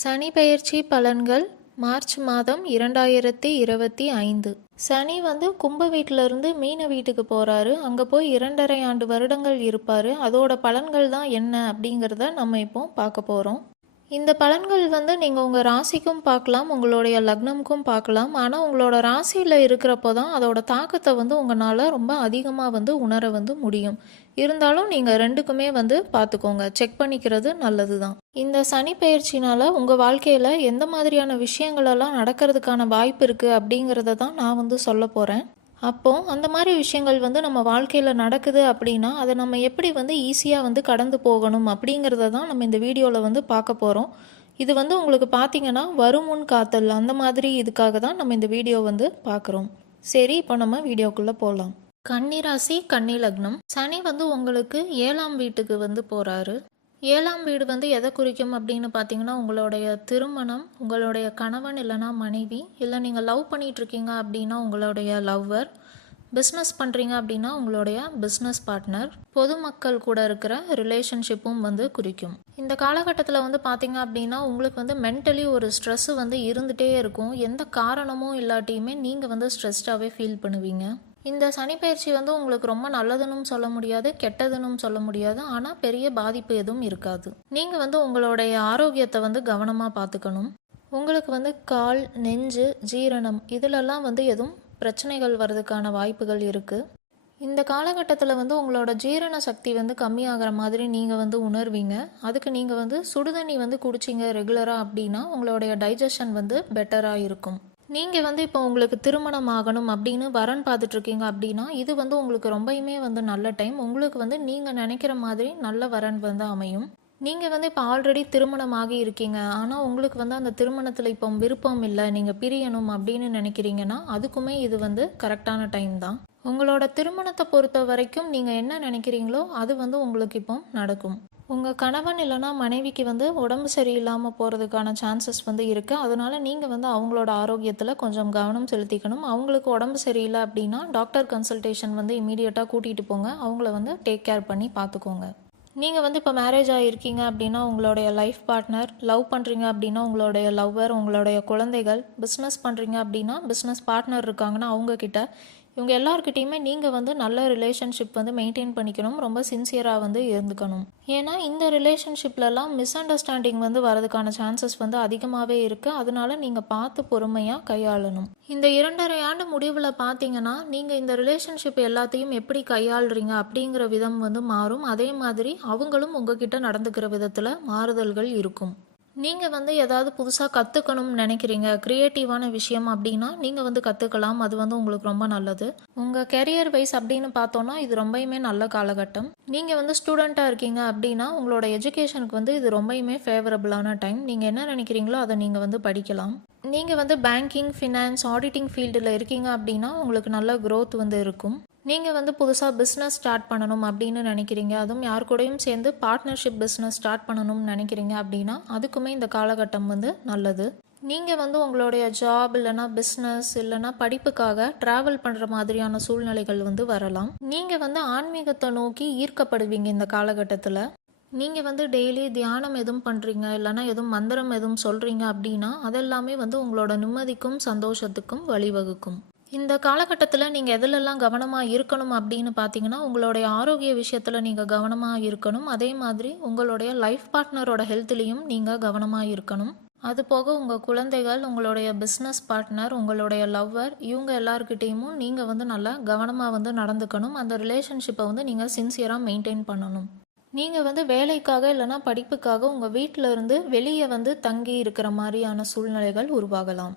சனி பெயர்ச்சி பலன்கள் மார்ச் மாதம் 2025. சனி கும்ப வீட்டிலிருந்து மீன வீட்டுக்கு போகிறாரு. அங்கே போய் 2.5 ஆண்டு வருடங்கள் இருப்பார். அதோட பலன்கள் தான் என்ன அப்படிங்கிறத நம்ம இப்போ பார்க்க போகிறோம். இந்த பலன்கள் நீங்கள் உங்கள் ராசிக்கும் பார்க்கலாம், உங்களுடைய லக்னமுக்கும் பார்க்கலாம். ஆனால் உங்களோட ராசியில் இருக்கிறப்போ தான் அதோட தாக்கத்தை உங்களால் ரொம்ப அதிகமாக உணர முடியும். இருந்தாலும் நீங்கள் ரெண்டுக்குமே பார்த்துக்கோங்க, செக் பண்ணிக்கிறது நல்லது தான். இந்த சனி பயிற்சினால் உங்கள் வாழ்க்கையில் எந்த மாதிரியான விஷயங்களெல்லாம் நடக்கிறதுக்கான வாய்ப்பு இருக்குது அப்படிங்கிறத தான் நான் சொல்ல போகிறேன். அப்போது அந்த மாதிரி விஷயங்கள் நம்ம வாழ்க்கையில் நடக்குது அப்படின்னா அதை நம்ம எப்படி ஈஸியாக கடந்து போகணும் அப்படிங்கிறத தான் நம்ம இந்த வீடியோவில் பார்க்க போகிறோம். இது உங்களுக்கு பார்த்தீங்கன்னா வருமுன் காத்தல் அந்த மாதிரி இதுக்காக தான் நம்ம இந்த வீடியோ பார்க்குறோம். சரி, இப்போ நம்ம வீடியோக்குள்ளே போகலாம். கன்னி ராசி, கன்னி லக்னம். சனி உங்களுக்கு 7ஆம் வீட்டுக்கு போகிறாரு. 7ஆம் வீடு எதை குறிக்கும் அப்படின்னு பார்த்தீங்கன்னா உங்களுடைய திருமணம், உங்களுடைய கணவன் இல்லைனா மனைவி, இல்லை நீங்கள் லவ் பண்ணிகிட்ருக்கீங்க அப்படின்னா உங்களுடைய லவ்வர், பிஸ்னஸ் பண்ணுறீங்க அப்படின்னா உங்களுடைய பிஸ்னஸ் பார்ட்னர், பொதுமக்கள் கூட இருக்கிற ரிலேஷன்ஷிப்பும் குறிக்கும். இந்த காலகட்டத்தில் பார்த்தீங்க அப்படின்னா உங்களுக்கு மென்டலி ஒரு ஸ்ட்ரெஸ்ஸு இருந்துகிட்டே இருக்கும். எந்த காரணமும் இல்லாட்டியுமே நீங்கள் ஸ்ட்ரெஸ்டாகவே ஃபீல் பண்ணுவீங்க. இந்த சனிப்பெயர்ச்சி உங்களுக்கு ரொம்ப நல்லதுன்னு சொல்ல முடியாது, கெட்டதுன்னு சொல்ல முடியாது. ஆனால் பெரிய பாதிப்பு எதுவும் இருக்காது. நீங்கள் உங்களுடைய ஆரோக்கியத்தை கவனமாக பார்த்துக்கணும். உங்களுக்கு கால், நெஞ்சு, ஜீரணம் இதிலெல்லாம் எதுவும் பிரச்சனைகள் வர்றதுக்கான வாய்ப்புகள் இருக்குது. இந்த காலகட்டத்தில் உங்களோட ஜீரண சக்தி கம்மியாகிற மாதிரி நீங்கள் உணர்வீங்க. அதுக்கு நீங்கள் சுடுதண்ணி குடிச்சிங்க ரெகுலராக அப்படின்னா உங்களுடைய டைஜஷன் பெட்டராக இருக்கும். நீங்கள் இப்போ உங்களுக்கு திருமணம் ஆகணும் அப்படின்னு வரன் பார்த்துட்ருக்கீங்க அப்படின்னா இது உங்களுக்கு ரொம்பவுமே நல்ல டைம். உங்களுக்கு நீங்கள் நினைக்கிற மாதிரி நல்ல வரன் அமையும். நீங்கள் இப்போ ஆல்ரெடி திருமணம் ஆகி இருக்கீங்க, ஆனால் உங்களுக்கு அந்த திருமணத்தில் இப்போ விருப்பம் இல்லை, நீங்கள் பிரியணும் அப்படின்னு நினைக்கிறீங்கன்னா அதுக்குமே இது கரெக்டான டைம் தான். உங்களோட திருமணத்தை பொறுத்த வரைக்கும் நீங்கள் என்ன நினைக்கிறீங்களோ அது உங்களுக்கு இப்போ நடக்கும். உங்கள் கணவன் இல்லைனா மனைவிக்கு உடம்பு சரியில்லாமல் போகிறதுக்கான சான்சஸ் இருக்குது. அதனால் நீங்கள் அவங்களோட ஆரோக்கியத்தில் கொஞ்சம் கவனம் செலுத்திக்கணும். அவங்களுக்கு உடம்பு சரியில்லை அப்படின்னா டாக்டர் கன்சல்டேஷன் இமீடியட்டாக கூட்டிகிட்டு போங்க. அவங்கள டேக் கேர் பண்ணி பார்த்துக்கோங்க. நீங்கள் இப்போ மேரேஜ் ஆகியிருக்கீங்க அப்படின்னா உங்களுடைய லைஃப் பார்ட்னர், லவ் பண்ணுறீங்க அப்படின்னா உங்களுடைய லவ்வர், உங்களுடைய குழந்தைகள், பிஸ்னஸ் பண்ணுறீங்க அப்படின்னா பிஸ்னஸ் பார்ட்னர் இருக்காங்கன்னா அவங்கக்கிட்ட, இவங்க எல்லாருக்கிட்டையுமே நீங்கள் நல்ல ரிலேஷன்ஷிப் மெயின்டைன் பண்ணிக்கணும். ரொம்ப சின்சியராக இருந்துக்கணும். ஏன்னா இந்த ரிலேஷன்ஷிப்லலாம் மிஸ் அண்டர்ஸ்டாண்டிங் வரதுக்கான சான்சஸ் அதிகமாகவே இருக்குது. அதனால நீங்கள் பார்த்து பொறுமையாக கையாளணும். இந்த 2.5 ஆண்டு முடிவில் பார்த்தீங்கன்னா நீங்கள் இந்த ரிலேஷன்ஷிப் எல்லாத்தையும் எப்படி கையாளுறீங்க அப்படிங்கிற விதம் மாறும். அதே மாதிரி அவங்களும் உங்ககிட்ட நடந்துக்கிற விதத்தில் மாறுதல்கள் இருக்கும். நீங்கள் ஏதாவது புதுசாக கற்றுக்கணும்னு நினைக்கிறீங்க, க்ரியேட்டிவான விஷயம் அப்படின்னா நீங்கள் கற்றுக்கலாம். அது உங்களுக்கு ரொம்ப நல்லது. உங்கள் கெரியர் வைஸ் அப்படின்னு பார்த்தோன்னா இது ரொம்பவுமே நல்ல காலகட்டம். நீங்கள் ஸ்டூடெண்ட்டாக இருக்கீங்க அப்படின்னா உங்களோட எஜுகேஷனுக்கு இது ரொம்பவுமே ஃபேவரபுளான டைம். நீங்கள் என்ன நினைக்கிறீங்களோ அதை நீங்கள் படிக்கலாம். நீங்கள் பேங்கிங், ஃபினான்ஸ், ஆடிட்டிங் ஃபீல்டில் இருக்கீங்க அப்படின்னா உங்களுக்கு நல்ல க்ரோத் இருக்கும். நீங்கள் புதுசாக பிஸ்னஸ் ஸ்டார்ட் பண்ணணும் அப்படின்னு நினைக்கிறீங்க, அதுவும் யார் கூடயும் சேர்ந்து பார்ட்னர்ஷிப் பிஸ்னஸ் ஸ்டார்ட் பண்ணணும்னு நினைக்கிறீங்க அப்படின்னா அதுக்குமே இந்த காலகட்டம் நல்லது. நீங்கள் உங்களுடைய ஜாப் இல்லைனா பிஸ்னஸ் இல்லைனா படிப்புக்காக ட்ராவல் பண்ணுற மாதிரியான சூழ்நிலைகள் வரலாம். நீங்கள் ஆன்மீகத்தை நோக்கி ஈர்க்கப்படுவீங்க இந்த காலகட்டத்தில். நீங்கள் டெய்லி தியானம் எதுவும் பண்ணுறீங்க இல்லைனா எதுவும் மந்திரம் எதுவும் சொல்கிறீங்க அப்படின்னா அதெல்லாமே உங்களோட நிம்மதிக்கும் சந்தோஷத்துக்கும் வழிவகுக்கும். இந்த காலகட்டத்தில் நீங்கள் எதிலெல்லாம் கவனமாக இருக்கணும் அப்படின்னு பார்த்தீங்கன்னா உங்களுடைய ஆரோக்கிய விஷயத்தில் நீங்கள் கவனமாக இருக்கணும். அதே மாதிரி உங்களுடைய லைஃப் பார்ட்னரோட ஹெல்த்லேயும் நீங்கள் கவனமாக இருக்கணும். அது போக உங்கள் குழந்தைகள், உங்களுடைய பிஸ்னஸ் பார்ட்னர், உங்களுடைய லவ்வர் இவங்க எல்லாருக்கிட்டேயும் நீங்கள் நல்லா கவனமாக நடந்துக்கணும். அந்த ரிலேஷன்ஷிப்பை நீங்கள் சின்சியராக மெயின்டைன் பண்ணணும். நீங்கள் வேலைக்காக இல்லைனா படிப்புக்காக உங்கள் வீட்டில் இருந்து வெளியே தங்கி இருக்கிற மாதிரியான சூழ்நிலைகள் உருவாகலாம்.